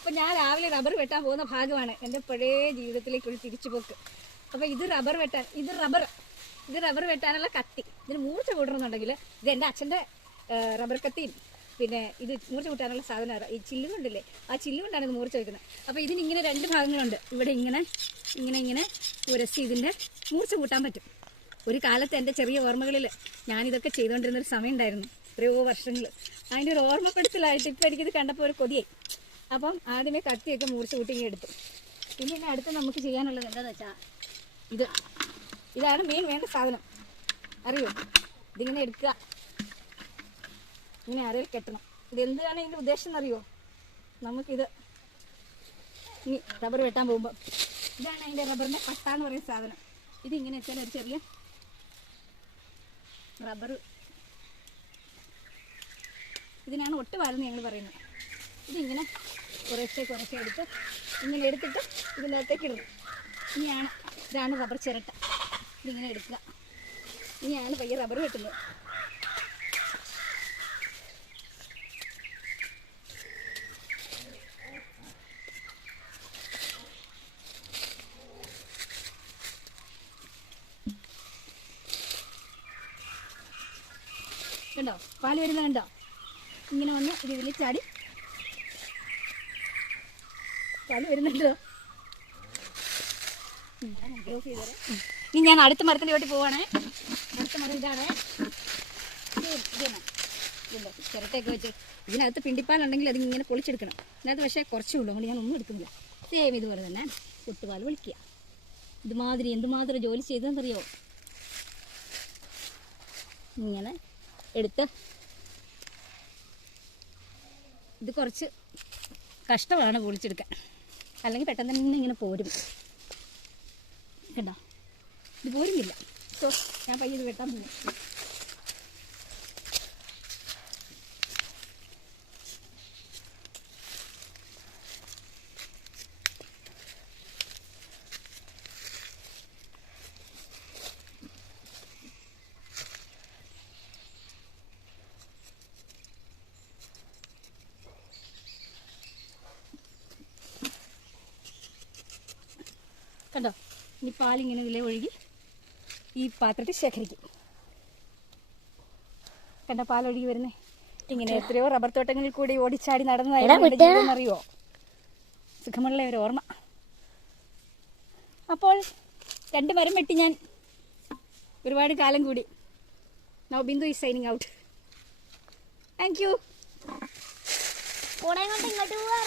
അപ്പൊ ഞാൻ രാവിലെ റബ്ബർ വെട്ടാൻ പോകുന്ന ഭാഗമാണ് എന്റെ പഴയ ജീവിതത്തിലേക്ക് ജീവിതത്തിലേക്കുള്ള തിരിച്ചുപോക്ക്. അപ്പൊ ഇത് റബ്ബർ വെട്ടാൻ ഇത് റബ്ബർ ഇത് റബ്ബർ വെട്ടാനുള്ള കത്തി. ഇതിന് മൂർച്ച കൂട്ടണമെന്നുണ്ടെങ്കിൽ ഇത് എന്റെ അച്ഛന്റെ റബ്ബർ കത്തിയും പിന്നെ ഇത് മൂർച്ച കൂട്ടാനുള്ള സാധനം ഈ ചില്ലുകൊണ്ടില്ലേ? ആ ചില്ലുകൊണ്ടാണ് ഇത് മൂർച്ച വെക്കുന്നത്. അപ്പോൾ ഇതിനിങ്ങനെ രണ്ട് ഭാഗങ്ങളുണ്ട്. ഇവിടെ ഇങ്ങനെ ഇങ്ങനെ ഇങ്ങനെ ഉരസി ഇതിന്റെ മൂർച്ച കൂട്ടാൻ പറ്റും. ഒരു കാലത്ത് എന്റെ ചെറിയ ഓർമ്മകളിൽ ഞാനിതൊക്കെ ചെയ്തുകൊണ്ടിരുന്ന ഒരു സമയം ഉണ്ടായിരുന്നു എത്രയോ വർഷങ്ങൾ അതിന്റെ ഒരു ഓർമ്മപ്പെടുത്തലായിട്ട് ഇപ്പം എനിക്കിത് കണ്ടപ്പോൾ ഒരു കൊതിയായി. അപ്പം ആദ്യമേ കത്തിയൊക്കെ മുറിച്ച് കൂട്ടിങ്ങി എടുത്തു. പിന്നെ ഇനി അടുത്ത് നമുക്ക് ചെയ്യാനുള്ളത് എന്താണെന്ന് വെച്ചാൽ ഇത് ഇതാണ് മെയിൻ വേണ്ട സാധനം. അറിയോ? ഇതിങ്ങനെ എടുക്കുക. ഇങ്ങനെ അറിയിൽ കെട്ടണം. ഇത് എന്താണ് ഇതിന്റെ ഉദ്ദേശം എന്നറിയോ? നമുക്കിത് ഇനി റബ്ബർ വെട്ടാൻ പോകുമ്പോൾ ഇതാണ് അതിന്റെ റബ്ബറിന്റെ പട്ട എന്ന് പറയുന്ന സാധനം. ഇത് ഇങ്ങനെ വെച്ചാൽ ഒരു ചെറിയ റബ്ബർ ഇതിനാണ് ഒട്ടുപാലെന്ന് ഞങ്ങൾ പറയുന്നത്. ഇതിങ്ങനെ കുറേശ്ശെ കുറേശ്ശെ എടുത്ത് ഇങ്ങനെ എടുത്തിട്ട് ഇതിനകത്തേക്ക് ഇടും. ഇനിയാണ് ഇതാണ് റബ്ബർ ചിരട്ട. ഇതിങ്ങനെ എടുക്കുക. ഇനിയാണ് പയ്യെ റബ്ബർ വെട്ടുന്നത്. കണ്ടോ? പാൽ വരുന്നത് കണ്ടോ? ഇങ്ങനെ വന്ന് ഇത് ഇതിൽ ചാടി പാൽ വരുന്നുണ്ടോ. ഇനി ഞാൻ അടുത്ത മരത്തിന്റെ ചോട്ടി പോവാണേ. അടുത്ത മരം ഇതാണ്. ചിരട്ടയൊക്കെ വെച്ച് ഇതിനകത്ത് പിണ്ടിപ്പാലുണ്ടെങ്കിൽ അത് ഇങ്ങനെ പൊളിച്ചെടുക്കണം. ഇതിനകത്ത് പക്ഷേ കുറച്ചേ ഉള്ളൂ. അതുകൊണ്ട് ഞാൻ ഒന്നും എടുക്കുന്നില്ല. സേവ് ഇതുപോലെ തന്നെ പൊട്ടുപാൽ വിളിക്കുക ഇതുമാതിരി എന്തുമാത്രം ജോലി ചെയ്തതെന്നറിയോ? ഇങ്ങനെ എടുത്ത് ഇത് കുറച്ച് കഷ്ടമാണ് പൊളിച്ചെടുക്കാൻ. അല്ലെങ്കിൽ പെട്ടെന്ന് തന്നെ ഇങ്ങനെ പോരും. കണ്ടോ? ഇത് പോരുന്നില്ല. സോ ഞാൻ പയ്യത് വെട്ടാൻ പോകും കണ്ടോ? ഇനി പാലിങ്ങനെ ഇതിലെ ഒഴുകി ഈ പാത്രത്തിൽ ശേഖരിക്കും. കണ്ട പാലൊഴുകി വരുന്നേ? ഇങ്ങനെ എത്രയോ റബ്ബർ തോട്ടങ്ങളിൽ കൂടി ഓടിച്ചാടി നടന്നതായിരുന്നു അറിയോ സുഖമുള്ള ഒരു ഓർമ്മ. അപ്പോൾ രണ്ട് മരം വെട്ടി ഞാൻ ഒരുപാട് കാലം കൂടി. Now Bindu is signing out thank you ഇങ്ങോട്ട് പോവാ